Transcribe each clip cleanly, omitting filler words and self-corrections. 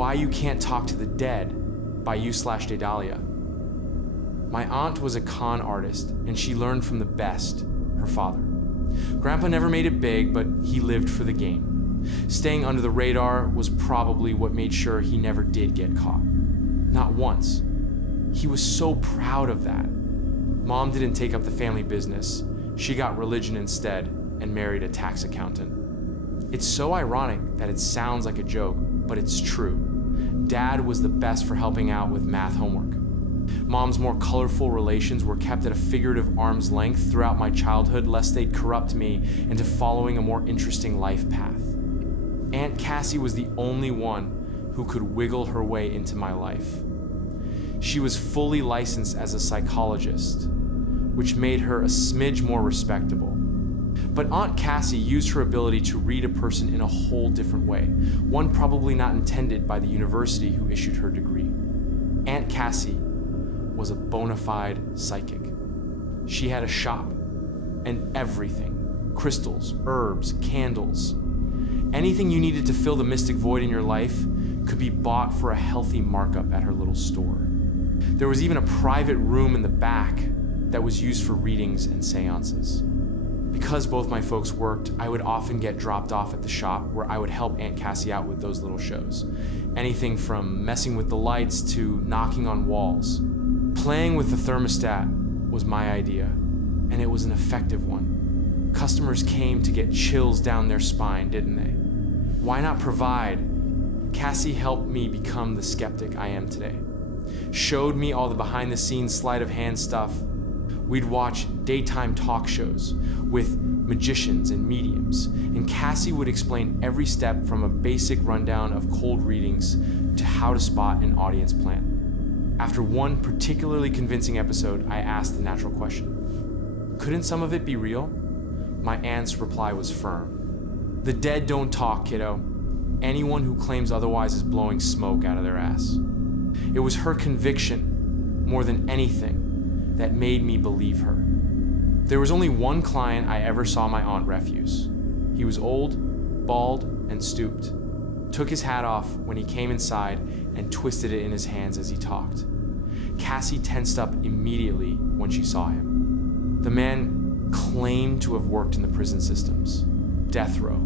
Why You Can't Talk to the Dead by you/daydalia. My aunt was a con artist, and she learned from the best, her father. Grandpa never made it big, but he lived for the game. Staying under the radar was probably what made sure he never did get caught. Not once. He was so proud of that. Mom didn't take up the family business. She got religion instead and married a tax accountant. It's so ironic that it sounds like a joke, but it's true. Dad was the best for helping out with math homework. Mom's more colorful relations were kept at a figurative arm's length throughout my childhood, lest they'd corrupt me into following a more interesting life path. Aunt Cassie was the only one who could wiggle her way into my life. She was fully licensed as a psychologist, which made her a smidge more respectable. But Aunt Cassie used her ability to read a person in a whole different way, one probably not intended by the university who issued her degree. Aunt Cassie was a bona fide psychic. She had a shop and everything: crystals, herbs, candles. Anything you needed to fill the mystic void in your life could be bought for a healthy markup at her little store. There was even a private room in the back that was used for readings and seances. Because both my folks worked, I would often get dropped off at the shop where I would help Aunt Cassie out with those little shows. Anything from messing with the lights to knocking on walls. Playing with the thermostat was my idea, and it was an effective one. Customers came to get chills down their spine, didn't they? Why not provide? Cassie helped me become the skeptic I am today. Showed me all the behind-the-scenes sleight-of-hand stuff. We'd watch daytime talk shows with magicians and mediums, and Cassie would explain every step from a basic rundown of cold readings to how to spot an audience plan. After one particularly convincing episode, I asked the natural question: couldn't some of it be real? My aunt's reply was firm. The dead don't talk, kiddo. Anyone who claims otherwise is blowing smoke out of their ass. It was her conviction, more than anything, that made me believe her. There was only one client I ever saw my aunt refuse. He was old, bald, and stooped. Took his hat off when he came inside and twisted it in his hands as he talked. Cassie tensed up immediately when she saw him. The man claimed to have worked in the prison systems, death row.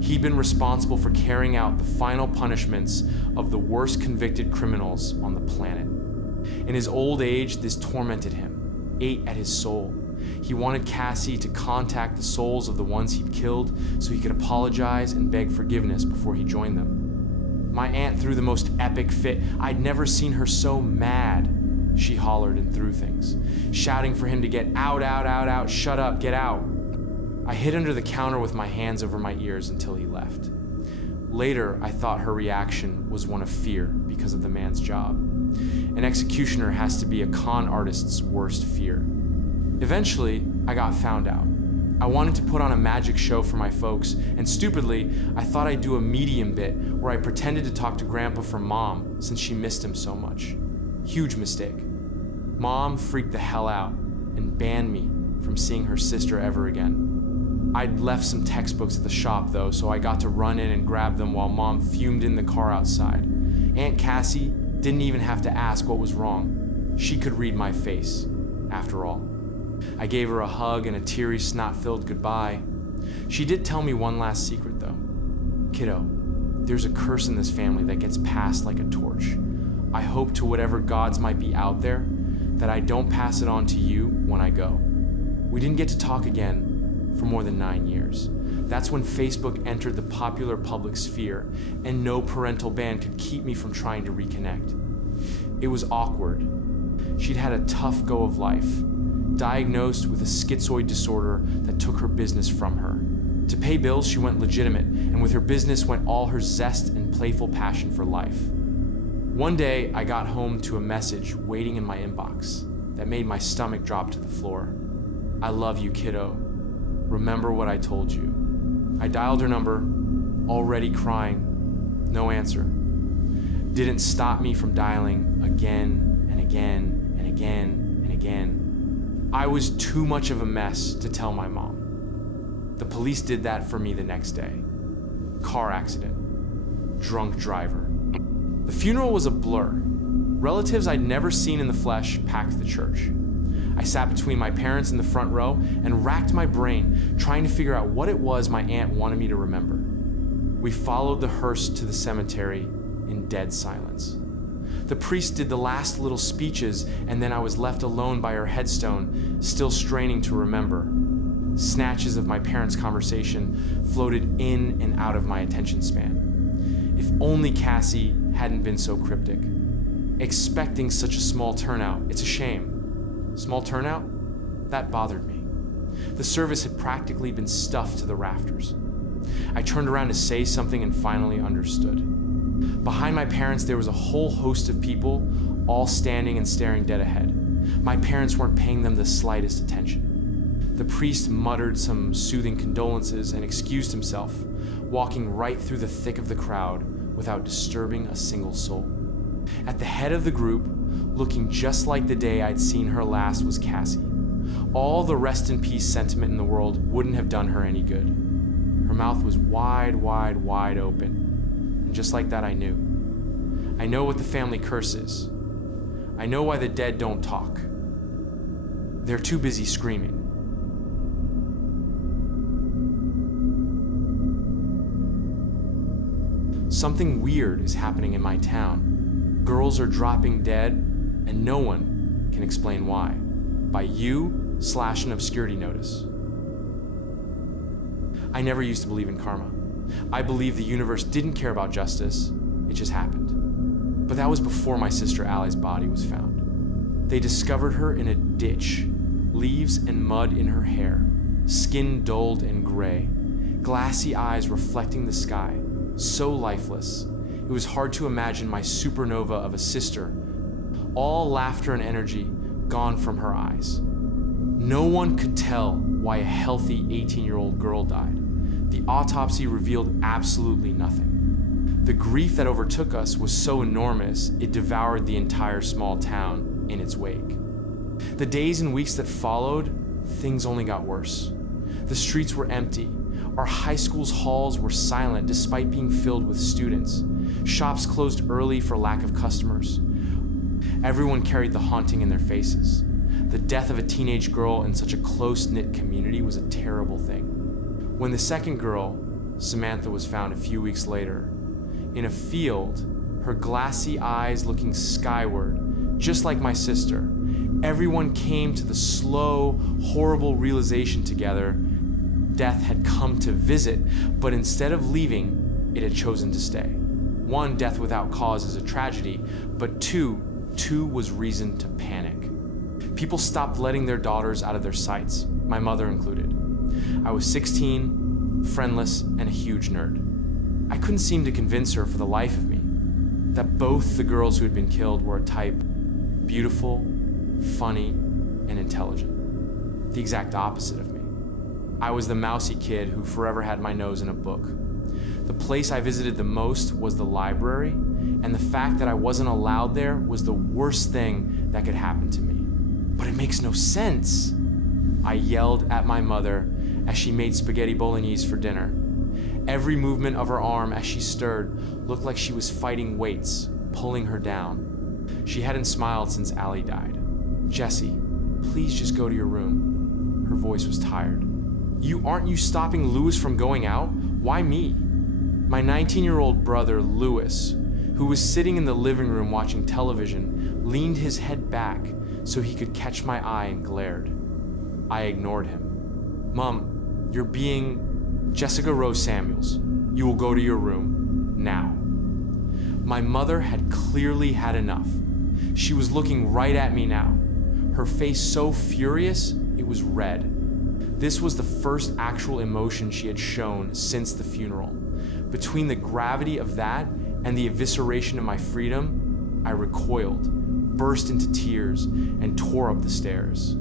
He'd been responsible for carrying out the final punishments of the worst convicted criminals on the planet. In his old age, this tormented him, ate at his soul. He wanted Cassie to contact the souls of the ones he'd killed so he could apologize and beg forgiveness before he joined them. My aunt threw the most epic fit. I'd never seen her so mad. She hollered and threw things, shouting for him to get out, out, out, out, shut up, get out. I hid under the counter with my hands over my ears until he left. Later, I thought her reaction was one of fear because of the man's job. An executioner has to be a con artist's worst fear. Eventually, I got found out. I wanted to put on a magic show for my folks, and stupidly, I thought I'd do a medium bit where I pretended to talk to Grandpa for Mom since she missed him so much. Huge mistake. Mom freaked the hell out and banned me from seeing her sister ever again. I'd left some textbooks at the shop though, so I got to run in and grab them while Mom fumed in the car outside. Aunt Cassie didn't even have to ask what was wrong. She could read my face, after all. I gave her a hug and a teary, snot-filled goodbye. She did tell me one last secret though. Kiddo, there's a curse in this family that gets passed like a torch. I hope to whatever gods might be out there that I don't pass it on to you when I go. We didn't get to talk again for more than 9 years. That's when Facebook entered the popular public sphere, and no parental ban could keep me from trying to reconnect. It was awkward. She'd had a tough go of life, diagnosed with a schizoid disorder that took her business from her. To pay bills, she went legitimate, and with her business went all her zest and playful passion for life. One day, I got home to a message waiting in my inbox that made my stomach drop to the floor. I love you, kiddo. Remember what I told you. I dialed her number, already crying. No answer. Didn't stop me from dialing again and again and again and again. I was too much of a mess to tell my mom. The police did that for me the next day. Car accident. Drunk driver. The funeral was a blur. Relatives I'd never seen in the flesh packed the church. I sat between my parents in the front row and racked my brain, trying to figure out what it was my aunt wanted me to remember. We followed the hearse to the cemetery in dead silence. The priest did the last little speeches, and then I was left alone by her headstone, still straining to remember. Snatches of my parents' conversation floated in and out of my attention span. If only Cassie hadn't been so cryptic. Expecting such a small turnout, it's a shame. Small turnout? That bothered me. The service had practically been stuffed to the rafters. I turned around to say something and finally understood. Behind my parents, there was a whole host of people, all standing and staring dead ahead. My parents weren't paying them the slightest attention. The priest muttered some soothing condolences and excused himself, walking right through the thick of the crowd without disturbing a single soul. At the head of the group, looking just like the day I'd seen her last, was Cassie. All the rest in peace sentiment in the world wouldn't have done her any good. Her mouth was wide, wide, wide open. And just like that, I knew. I know what the family curse is. I know why the dead don't talk. They're too busy screaming. Something weird is happening in my town. Girls are dropping dead, and no one can explain why. By you/an obscurity notice. I never used to believe in karma. I believed the universe didn't care about justice, it just happened. But that was before my sister Allie's body was found. They discovered her in a ditch, leaves and mud in her hair, skin dulled and gray, glassy eyes reflecting the sky, so lifeless. It was hard to imagine my supernova of a sister, all laughter and energy gone from her eyes. No one could tell why a healthy 18-year-old girl died. The autopsy revealed absolutely nothing. The grief that overtook us was so enormous, it devoured the entire small town in its wake. The days and weeks that followed, things only got worse. The streets were empty. Our high school's halls were silent despite being filled with students. Shops closed early for lack of customers. Everyone carried the haunting in their faces. The death of a teenage girl in such a close-knit community was a terrible thing. When the second girl, Samantha, was found a few weeks later, in a field, her glassy eyes looking skyward, just like my sister, everyone came to the slow, horrible realization together: death had come to visit, but instead of leaving, it had chosen to stay. One, death without cause is a tragedy, but two was reason to panic. People stopped letting their daughters out of their sights, my mother included. I was 16, friendless, and a huge nerd. I couldn't seem to convince her for the life of me that both the girls who had been killed were a type beautiful, funny, and intelligent. The exact opposite of me. I was the mousy kid who forever had my nose in a book. The place I visited the most was the library, and the fact that I wasn't allowed there was the worst thing that could happen to me. But it makes no sense. I yelled at my mother as she made spaghetti bolognese for dinner. Every movement of her arm as she stirred looked like she was fighting weights, pulling her down. She hadn't smiled since Allie died. "Jesse, please just go to your room." Her voice was tired. Aren't you stopping Lewis from going out? Why me?" My 19-year-old brother, Lewis, who was sitting in the living room watching television, leaned his head back so he could catch my eye and glared. I ignored him. "Mom, you're being Jessica Rose Samuels. You will go to your room, now." My mother had clearly had enough. She was looking right at me now, her face so furious it was red. This was the first actual emotion she had shown since the funeral. Between the gravity of that and the evisceration of my freedom, I recoiled, burst into tears, and tore up the stairs.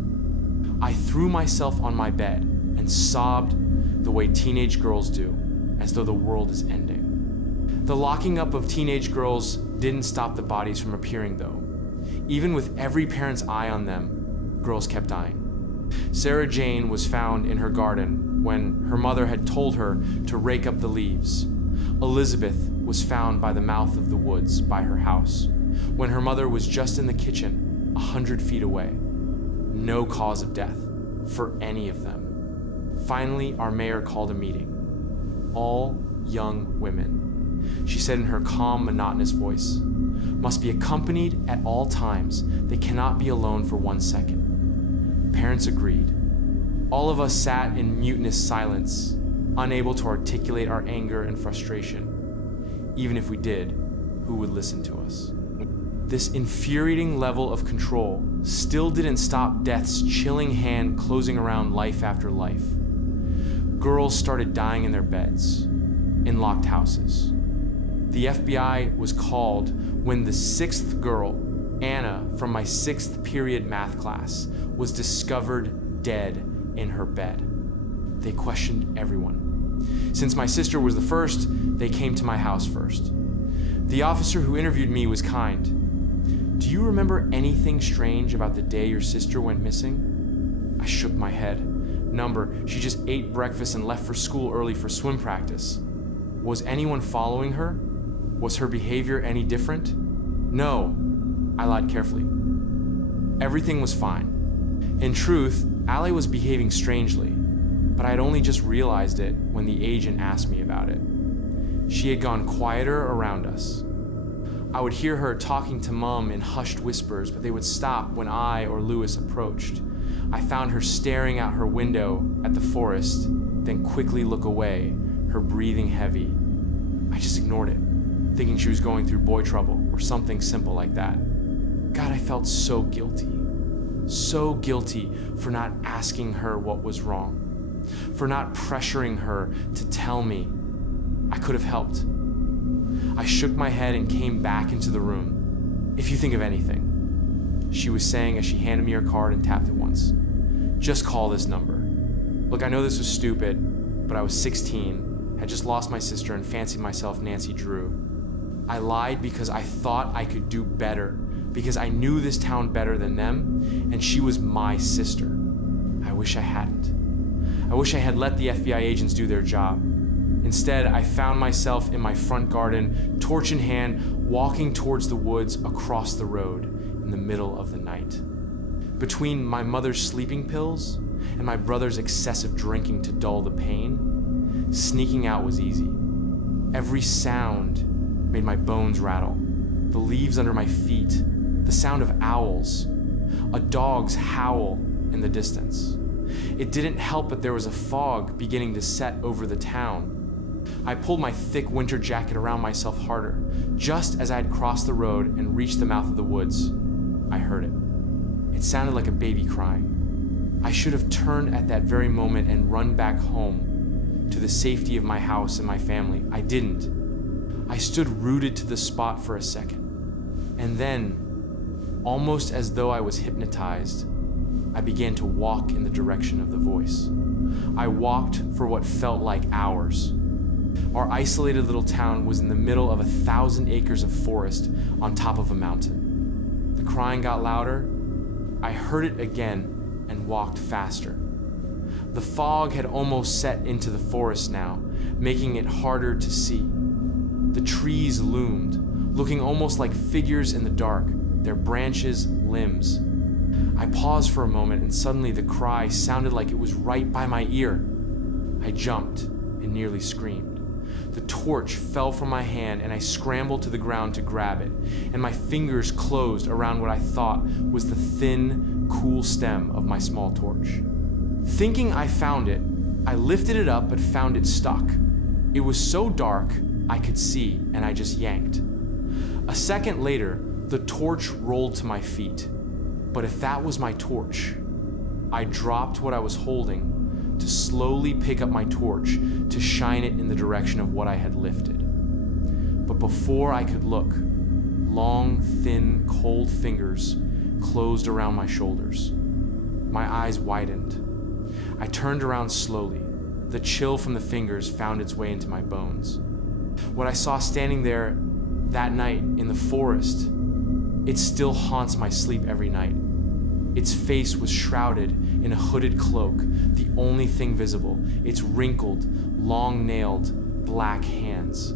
I threw myself on my bed and sobbed the way teenage girls do, as though the world is ending. The locking up of teenage girls didn't stop the bodies from appearing, though. Even with every parent's eye on them, girls kept dying. Sarah Jane was found in her garden when her mother had told her to rake up the leaves. Elizabeth was found by the mouth of the woods by her house, when her mother was just in the kitchen, 100 feet away. No cause of death for any of them. Finally, our mayor called a meeting. All young women. She said in her calm, monotonous voice, must be accompanied at all times. They cannot be alone for 1 second. Parents agreed. All of us sat in mutinous silence, unable to articulate our anger and frustration. Even if we did, who would listen to us? This infuriating level of control still didn't stop death's chilling hand closing around life after life. Girls started dying in their beds, in locked houses. The FBI was called when the 6th girl, Anna, from my 6th period math class, was discovered dead in her bed. They questioned everyone. Since my sister was the first, they came to my house first. The officer who interviewed me was kind. Do you remember anything strange about the day your sister went missing? I shook my head. Number, she just ate breakfast and left for school early for swim practice. Was anyone following her? Was her behavior any different? No, I lied carefully. Everything was fine. In truth, Allie was behaving strangely, but I had only just realized it when the agent asked me about it. She had gone quieter around us. I would hear her talking to Mom in hushed whispers, but they would stop when I or Lewis approached. I found her staring out her window at the forest, then quickly look away, her breathing heavy. I just ignored it, thinking she was going through boy trouble or something simple like that. God, I felt so guilty. So guilty for not asking her what was wrong, for not pressuring her to tell me. I could have helped. I shook my head and came back into the room. If you think of anything, she was saying as she handed me her card and tapped it once. Just call this number. Look, I know this was stupid, but I was 16, had just lost my sister and fancied myself Nancy Drew. I lied because I thought I could do better, because I knew this town better than them, and she was my sister. I wish I hadn't. I wish I had let the FBI agents do their job. Instead, I found myself in my front garden, torch in hand, walking towards the woods across the road in the middle of the night. Between my mother's sleeping pills and my brother's excessive drinking to dull the pain, sneaking out was easy. Every sound made my bones rattle. The leaves under my feet, the sound of owls, a dog's howl in the distance. It didn't help that there was a fog beginning to set over the town. I pulled my thick winter jacket around myself harder. Just as I had crossed the road and reached the mouth of the woods, I heard it. It sounded like a baby crying. I should have turned at that very moment and run back home to the safety of my house and my family. I didn't. I stood rooted to the spot for a second. And then, almost as though I was hypnotized, I began to walk in the direction of the voice. I walked for what felt like hours. Our isolated little town was in the middle of 1,000 acres of forest on top of a mountain. The crying got louder. I heard it again and walked faster. The fog had almost set into the forest now, making it harder to see. The trees loomed, looking almost like figures in the dark, their branches limbs. I paused for a moment and suddenly the cry sounded like it was right by my ear. I jumped and nearly screamed. The torch fell from my hand and I scrambled to the ground to grab it, and my fingers closed around what I thought was the thin, cool stem of my small torch. Thinking I found it, I lifted it up but found it stuck. It was so dark I could see, and I just yanked. A second later, the torch rolled to my feet. But if that was my torch, I dropped what I was holding to slowly pick up my torch to shine it in the direction of what I had lifted. But before I could look, long, thin, cold fingers closed around my shoulders. My eyes widened. I turned around slowly. The chill from the fingers found its way into my bones. What I saw standing there that night in the forest, it still haunts my sleep every night. Its face was shrouded in a hooded cloak, the only thing visible. Its wrinkled, long-nailed, black hands.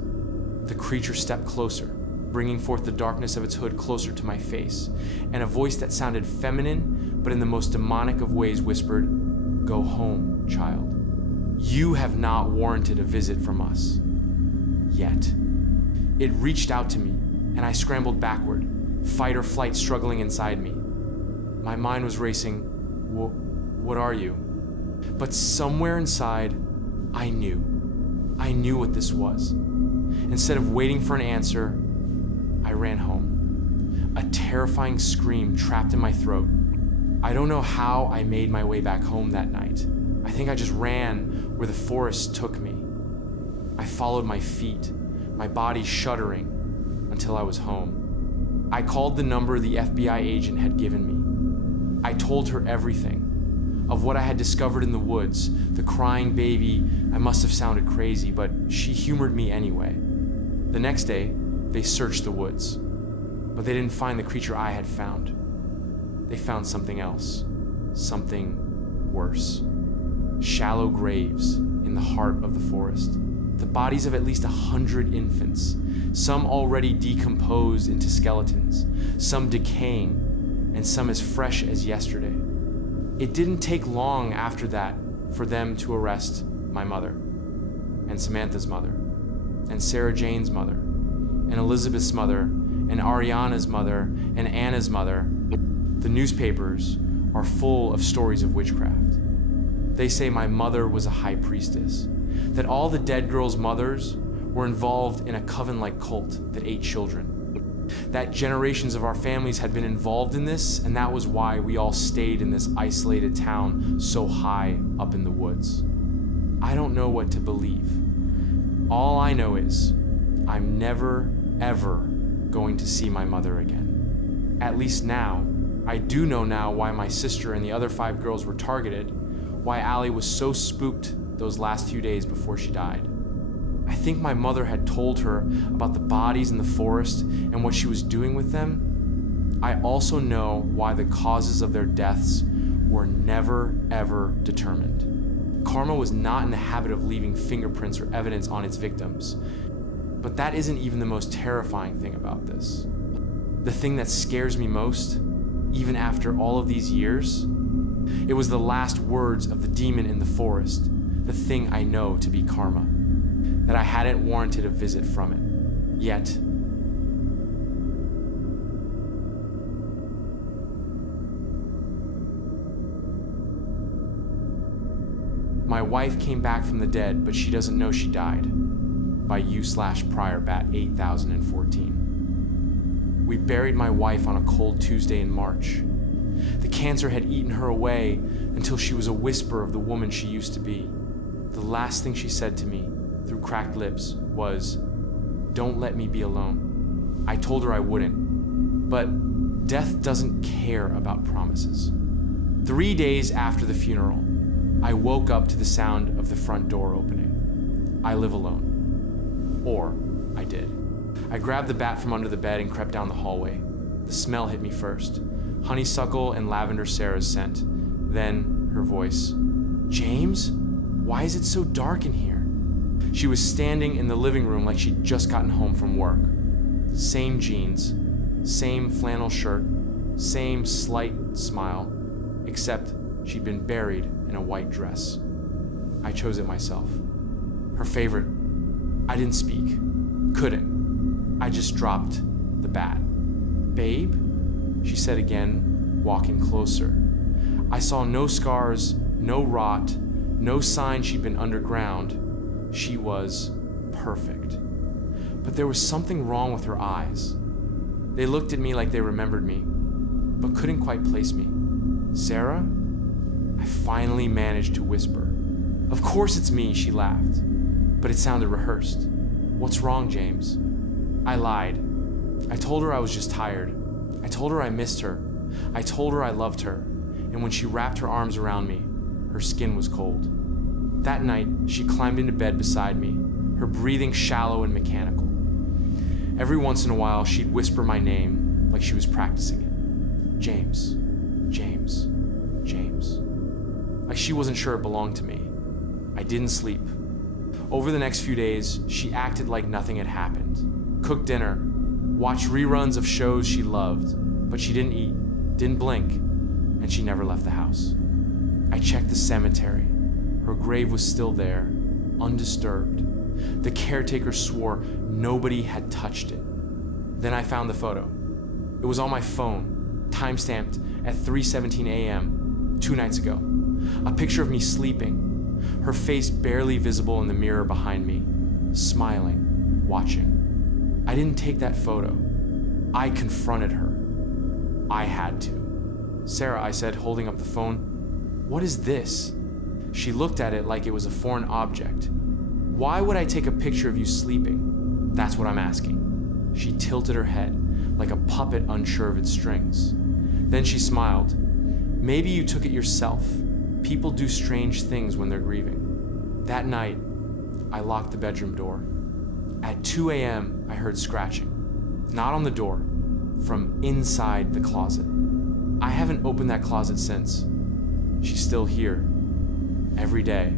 The creature stepped closer, bringing forth the darkness of its hood closer to my face, and a voice that sounded feminine, but in the most demonic of ways whispered, "Go home, child. You have not warranted a visit from us. Yet." It reached out to me, and I scrambled backward, fight or flight struggling inside me. My mind was racing. What are you? But somewhere inside, I knew. I knew what this was. Instead of waiting for an answer, I ran home. A terrifying scream trapped in my throat. I don't know how I made my way back home that night. I think I just ran where the forest took me. I followed my feet, my body shuddering, until I was home. I called the number the FBI agent had given me. I told her everything. Of what I had discovered in the woods, the crying baby. I must have sounded crazy, but she humored me anyway. The next day, they searched the woods, but they didn't find the creature I had found. They found something else, something worse. Shallow graves in the heart of the forest. The bodies of at least 100 infants, some already decomposed into skeletons, some decaying, and some as fresh as yesterday. It didn't take long after that for them to arrest my mother, and Samantha's mother, and Sarah Jane's mother, and Elizabeth's mother, and Ariana's mother, and Anna's mother. The newspapers are full of stories of witchcraft. They say my mother was a high priestess, that all the dead girls' mothers were involved in a coven-like cult that ate children, that generations of our families had been involved in this, and that was why we all stayed in this isolated town so high up in the woods. I don't know what to believe. All I know is I'm never, ever going to see my mother again. At least now, I do know now why my sister and the other 5 girls were targeted, why Allie was so spooked those last few days before she died. I think my mother had told her about the bodies in the forest and what she was doing with them. I also know why the causes of their deaths were never, ever determined. Karma was not in the habit of leaving fingerprints or evidence on its victims. But that isn't even the most terrifying thing about this. The thing that scares me most, even after all of these years, it was the last words of the demon in the forest, the thing I know to be karma. That I hadn't warranted a visit from it, yet. My wife came back from the dead, but she doesn't know she died. By U/Priorbat 8014. We buried my wife on a cold Tuesday in March. The cancer had eaten her away until she was a whisper of the woman she used to be. The last thing she said to me, through cracked lips, was, "Don't let me be alone." I told her I wouldn't, but death doesn't care about promises. 3 days after the funeral, I woke up to the sound of the front door opening. I live alone. Or, I did. I grabbed the bat from under the bed and crept down the hallway. The smell hit me first. Honeysuckle and lavender Sarah's scent. Then, her voice. "James? Why is it so dark in here?" She was standing in the living room like she'd just gotten home from work. Same jeans, same flannel shirt, same slight smile, except she'd been buried in a white dress. I chose it myself. Her favorite. I didn't speak. Couldn't. I just dropped the bat. "Babe?" she said again, walking closer. I saw no scars, no rot, no sign she'd been underground. She was perfect. But there was something wrong with her eyes. They looked at me like they remembered me, but couldn't quite place me. "Sarah?" I finally managed to whisper. "Of course it's me," she laughed, but it sounded rehearsed. "What's wrong, James?" I lied. I told her I was just tired. I told her I missed her. I told her I loved her, and when she wrapped her arms around me, her skin was cold. That night, she climbed into bed beside me, her breathing shallow and mechanical. Every once in a while, she'd whisper my name like she was practicing it. "James, James, James." Like she wasn't sure it belonged to me. I didn't sleep. Over the next few days, she acted like nothing had happened. Cooked dinner, watched reruns of shows she loved, but she didn't eat, didn't blink, and she never left the house. I checked the cemetery. Her grave was still there, undisturbed. The caretaker swore nobody had touched it. Then I found the photo. It was on my phone, timestamped at 3:17 a.m. 2 nights ago. A picture of me sleeping, her face barely visible in the mirror behind me, smiling, watching. I didn't take that photo. I confronted her. I had to. "Sarah," I said, holding up the phone, "what is this?" She looked at it like it was a foreign object. "Why would I take a picture of you sleeping? That's what I'm asking." She tilted her head like a puppet unsure of its strings. Then she smiled. "Maybe you took it yourself. People do strange things when they're grieving." That night, I locked the bedroom door. At 2 a.m., I heard scratching. Not on the door, from inside the closet. I haven't opened that closet since. She's still here, every day,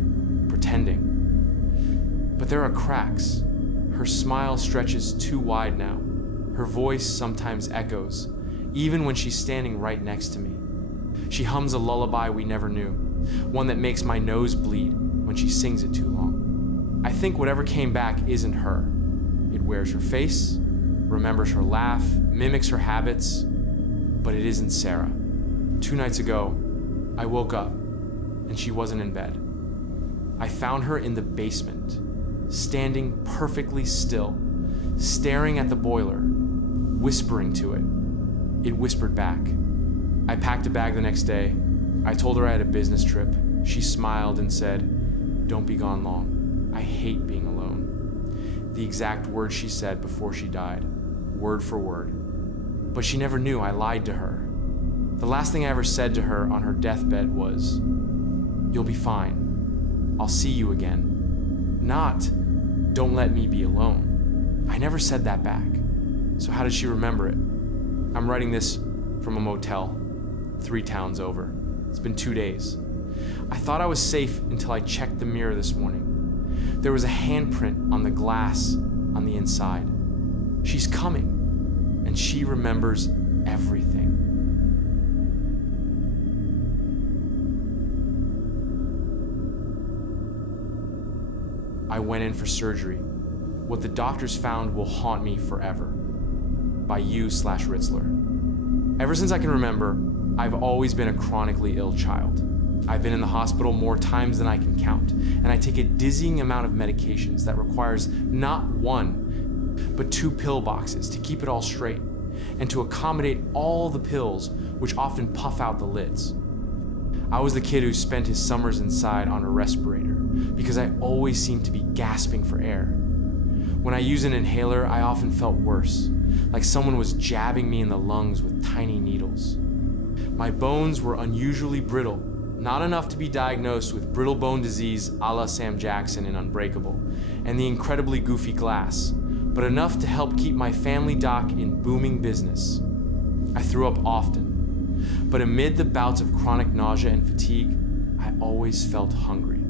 pretending. But there are cracks. Her smile stretches too wide now. Her voice sometimes echoes, even when she's standing right next to me. She hums a lullaby we never knew, one that makes my nose bleed when she sings it too long. I think whatever came back isn't her. It wears her face, remembers her laugh, mimics her habits, but it isn't Sarah. 2 nights ago, I woke up and she wasn't in bed. I found her in the basement, standing perfectly still, staring at the boiler, whispering to it. It whispered back. I packed a bag the next day. I told her I had a business trip. She smiled and said, "Don't be gone long. I hate being alone." The exact words she said before she died, word for word. But she never knew I lied to her. The last thing I ever said to her on her deathbed was, "You'll be fine. I'll see you again." Not, "Don't let me be alone." I never said that back. So how did she remember it? I'm writing this from a motel, 3 towns over. It's been 2 days. I thought I was safe until I checked the mirror this morning. There was a handprint on the glass on the inside. She's coming, and she remembers everything. I went in for surgery. What the doctors found will haunt me forever. By you/Ritsler. Ever since I can remember, I've always been a chronically ill child. I've been in the hospital more times than I can count, and I take a dizzying amount of medications that requires not 1, but 2 pill boxes to keep it all straight, and to accommodate all the pills, which often puff out the lids. I was the kid who spent his summers inside on a respirator, because I always seemed to be gasping for air. When I use an inhaler, I often felt worse, like someone was jabbing me in the lungs with tiny needles. My bones were unusually brittle, not enough to be diagnosed with brittle bone disease a la Sam Jackson in Unbreakable, and the incredibly goofy Glass, but enough to help keep my family doc in booming business. I threw up often, but amid the bouts of chronic nausea and fatigue, I always felt hungry.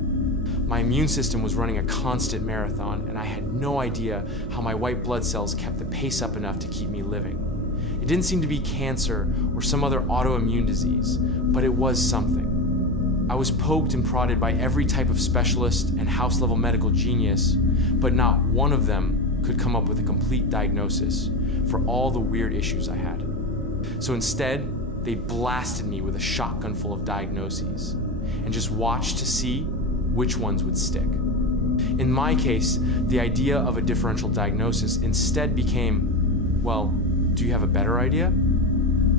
My immune system was running a constant marathon, and I had no idea how my white blood cells kept the pace up enough to keep me living. It didn't seem to be cancer or some other autoimmune disease, but it was something. I was poked and prodded by every type of specialist and house-level medical genius, but not one of them could come up with a complete diagnosis for all the weird issues I had. So instead, they blasted me with a shotgun full of diagnoses and just watched to see which ones would stick. In my case, the idea of a differential diagnosis instead became, well, do you have a better idea?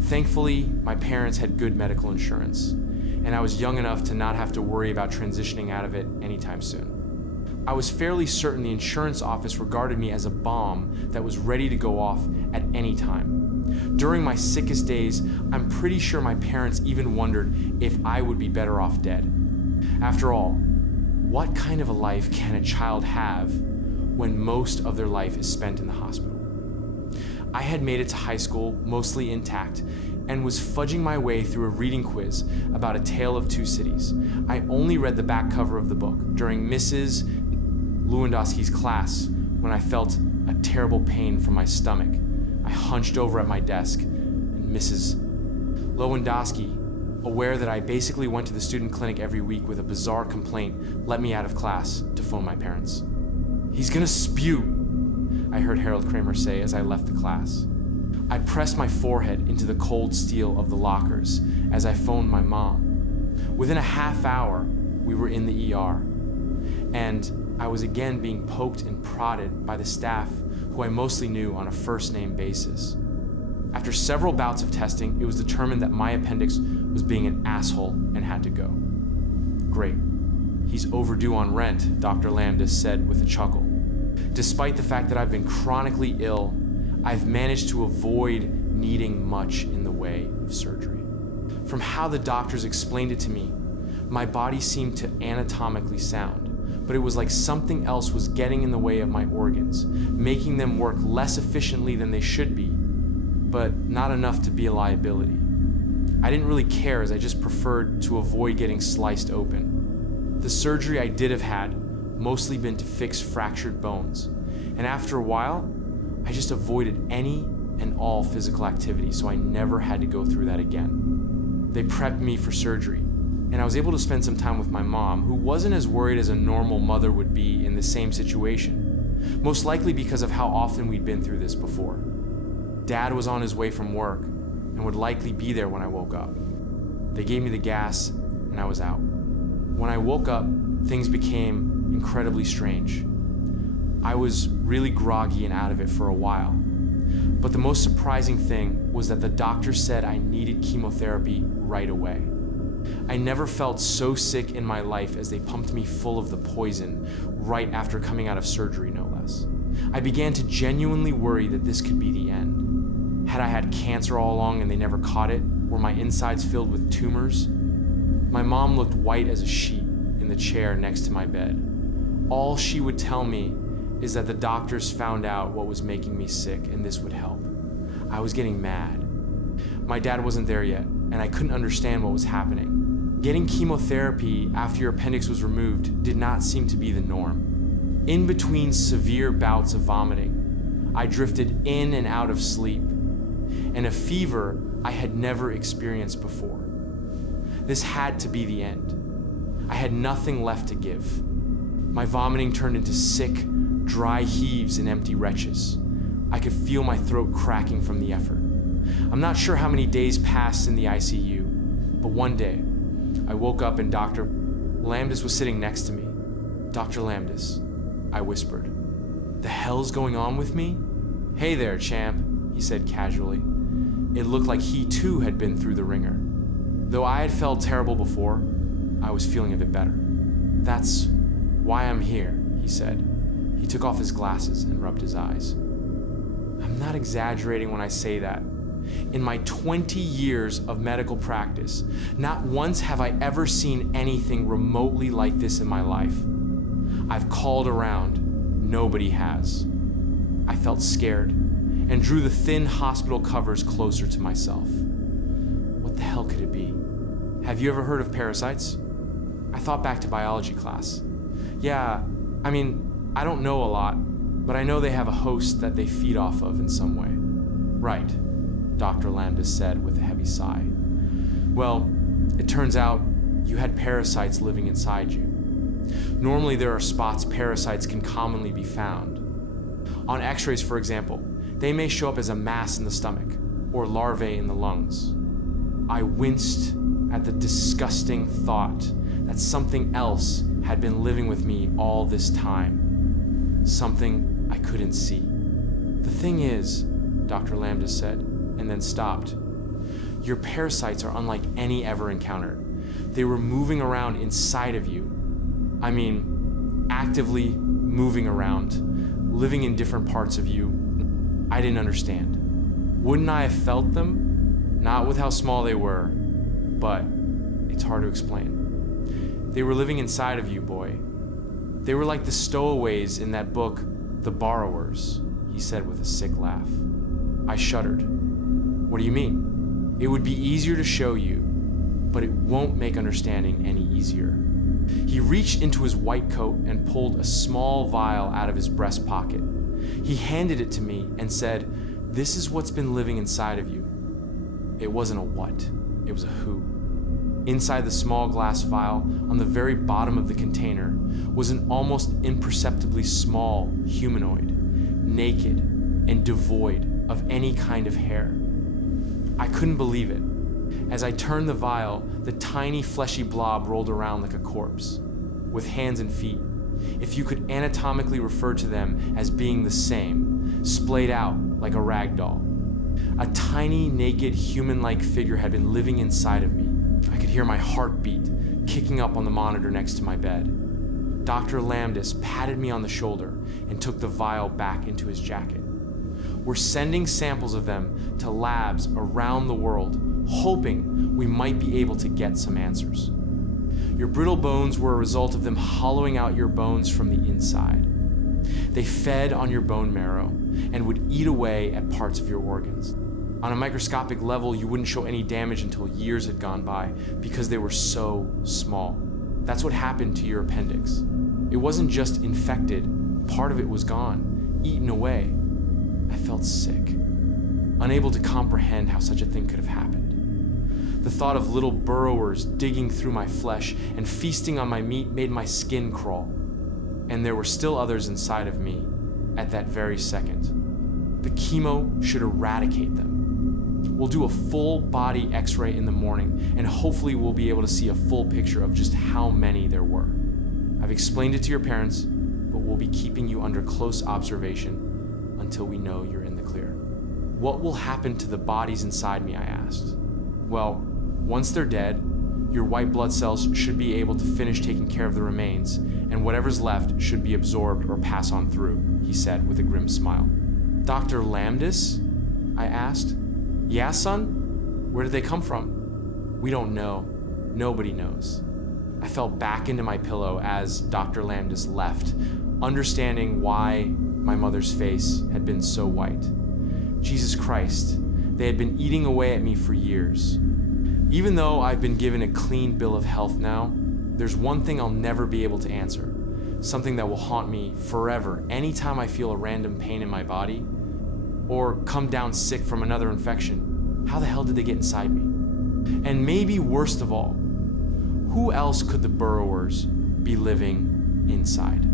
Thankfully, my parents had good medical insurance, and I was young enough to not have to worry about transitioning out of it anytime soon. I was fairly certain the insurance office regarded me as a bomb that was ready to go off at any time. During my sickest days, I'm pretty sure my parents even wondered if I would be better off dead. After all, what kind of a life can a child have when most of their life is spent in the hospital? I had made it to high school mostly intact and was fudging my way through a reading quiz about A Tale of Two Cities. I only read the back cover of the book during Mrs. Lewandowski's class when I felt a terrible pain from my stomach. I hunched over at my desk, and Mrs. Lewandowski, aware that I basically went to the student clinic every week with a bizarre complaint, let me out of class to phone my parents. "He's gonna spew," I heard Harold Kramer say as I left the class. I pressed my forehead into the cold steel of the lockers as I phoned my mom. Within a half hour, we were in the ER, and I was again being poked and prodded by the staff who I mostly knew on a first-name basis. After several bouts of testing, it was determined that my appendix was being an asshole and had to go. "Great. He's overdue on rent," Dr. Landis said with a chuckle. Despite the fact that I've been chronically ill, I've managed to avoid needing much in the way of surgery. From how the doctors explained it to me, my body seemed to anatomically sound, but it was like something else was getting in the way of my organs, making them work less efficiently than they should be, but not enough to be a liability. I didn't really care, as I just preferred to avoid getting sliced open. The surgery I did have had mostly been to fix fractured bones, and after a while, I just avoided any and all physical activity, so I never had to go through that again. They prepped me for surgery, and I was able to spend some time with my mom, who wasn't as worried as a normal mother would be in the same situation, most likely because of how often we'd been through this before. Dad was on his way from work and would likely be there when I woke up. They gave me the gas, and I was out. When I woke up, things became incredibly strange. I was really groggy and out of it for a while, but the most surprising thing was that the doctor said I needed chemotherapy right away. I never felt so sick in my life as they pumped me full of the poison right after coming out of surgery, no less. I began to genuinely worry that this could be the end. Had I had cancer all along and they never caught it? Were my insides filled with tumors? My mom looked white as a sheet in the chair next to my bed. All she would tell me is that the doctors found out what was making me sick and this would help. I was getting mad. My dad wasn't there yet, and I couldn't understand what was happening. Getting chemotherapy after your appendix was removed did not seem to be the norm. In between severe bouts of vomiting, I drifted in and out of sleep, and a fever I had never experienced before. This had to be the end. I had nothing left to give. My vomiting turned into sick, dry heaves and empty retches. I could feel my throat cracking from the effort. I'm not sure how many days passed in the ICU, but one day, I woke up and Dr. Landis was sitting next to me. "Dr. Landis," I whispered. "The hell's going on with me?" "Hey there, champ," he said casually. It looked like he too had been through the ringer. Though I had felt terrible before, I was feeling a bit better. "That's why I'm here," he said. He took off his glasses and rubbed his eyes. I'm not exaggerating when I say that. In my 20 years of medical practice, not once have I ever seen anything remotely like this in my life. I've called around, nobody has. I felt scared and drew the thin hospital covers closer to myself. What the hell could it be? Have you ever heard of parasites? I thought back to biology class. Yeah, I don't know a lot, but I know they have a host that they feed off of in some way. Right, Dr. Landis said with a heavy sigh. Well, it turns out you had parasites living inside you. Normally there are spots parasites can commonly be found. On x-rays, for example, they may show up as a mass in the stomach or larvae in the lungs. I winced at the disgusting thought that something else had been living with me all this time. Something I couldn't see. The thing is, Dr. Landis said, and then stopped. Your parasites are unlike any ever encountered. They were moving around inside of you. Actively moving around, living in different parts of you. I didn't understand. Wouldn't I have felt them? Not with how small they were, but it's hard to explain. They were living inside of you, boy. They were like the stowaways in that book, The Borrowers, he said with a sick laugh. I shuddered. What do you mean? It would be easier to show you, but it won't make understanding any easier. He reached into his white coat and pulled a small vial out of his breast pocket. He handed it to me and said, "This is what's been living inside of you." It wasn't a what, it was a who. Inside the small glass vial, on the very bottom of the container, was an almost imperceptibly small humanoid, naked and devoid of any kind of hair. I couldn't believe it. As I turned the vial, the tiny fleshy blob rolled around like a corpse, with hands and feet, if you could anatomically refer to them as being the same, splayed out like a rag doll. A tiny, naked, human-like figure had been living inside of me. I could hear my heartbeat kicking up on the monitor next to my bed. Dr. Landis patted me on the shoulder and took the vial back into his jacket. We're sending samples of them to labs around the world, hoping we might be able to get some answers. Your brittle bones were a result of them hollowing out your bones from the inside. They fed on your bone marrow and would eat away at parts of your organs. On a microscopic level, you wouldn't show any damage until years had gone by because they were so small. That's what happened to your appendix. It wasn't just infected, part of it was gone, eaten away. I felt sick, unable to comprehend how such a thing could have happened. The thought of little burrowers digging through my flesh and feasting on my meat made my skin crawl. And there were still others inside of me at that very second. The chemo should eradicate them. We'll do a full body x-ray in the morning, and hopefully we'll be able to see a full picture of just how many there were. I've explained it to your parents, but we'll be keeping you under close observation until we know you're in the clear. What will happen to the bodies inside me, I asked. Well, once they're dead, your white blood cells should be able to finish taking care of the remains, and whatever's left should be absorbed or pass on through, he said with a grim smile. Dr. Landis? I asked. Yeah, son? Where did they come from? We don't know. Nobody knows. I fell back into my pillow as Dr. Landis left, understanding why my mother's face had been so white. Jesus Christ, they had been eating away at me for years. Even though I've been given a clean bill of health now, there's one thing I'll never be able to answer, something that will haunt me forever anytime I feel a random pain in my body or come down sick from another infection. How the hell did they get inside me? And maybe worst of all, who else could the burrowers be living inside?